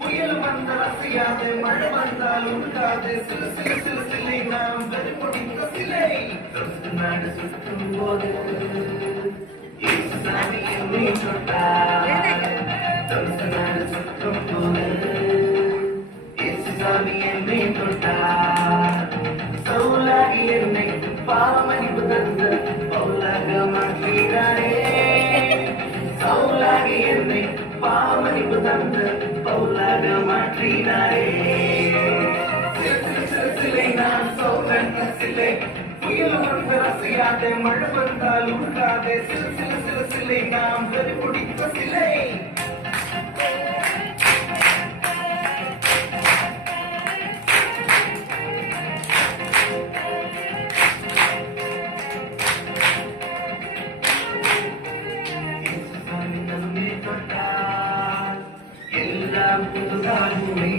புயல் வந்தால் அசையாது, மழை வந்தால் உண்டாது, சில சில சில சிலை நாம் வெறுப்பொடித்த சிலை. நாடு சுற்றும் போது சாமி என்னை தொட்டார், நாடு சுற்றும் போது சாமி என்னை தொட்டார். சவுலாகி என்னை பாவமணிப்பு தந்த பவுலாக மாற்றினாரே, சவுலாகி என்னை பாவமணிப்பு தந்த பவுலாக மாற்றினாரே. சிலை நான் சௌலன் சிலை, புயல் வந்து ரசியாதே, மழை வந்தால் உண்டாதே, சில சில சில சிலை நாம் வெறி பிடித்த சிலை. எல்லாம் புதுதாகுமே,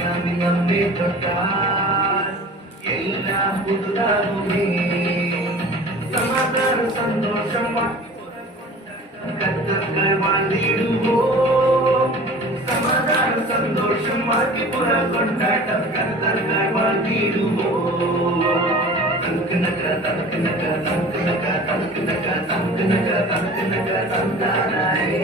சாமி நம்மை தொட்டார், எல்லாம் புதுதாகுமே. சமாதான சந்தோஷம் கர்த்தர்கள் வாழ்ந்திடுவோம், சமாதான சந்தோஷம் வாழ்க்கை புற கொண்டாட்டம் கர்த்தர்கள் வாழ்ந்திடுவோம். தனக்கு நக தனக்கு நக தனக்கு நக தனக்கு நக தனக்கு நக தனக்கு நக தந்தானாய்.